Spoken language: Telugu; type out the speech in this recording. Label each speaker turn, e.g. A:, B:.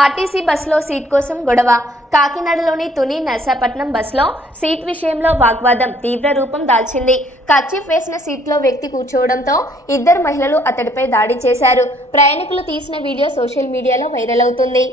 A: ఆర్టీసీ బస్సులో సీట్ కోసం గొడవ. కాకినాడలోని తుని నర్సాపట్నం బస్సులో సీట్ విషయంలో వాగ్వాదం తీవ్ర రూపం దాల్చింది. కర్చీఫ్ వేసిన సీట్లో వ్యక్తి కూర్చోవడంతో ఇద్దరు మహిళలు అతడిపై దాడి చేశారు. ప్రయాణికులు తీసిన వీడియో సోషల్ మీడియాలో వైరల్ అవుతుంది.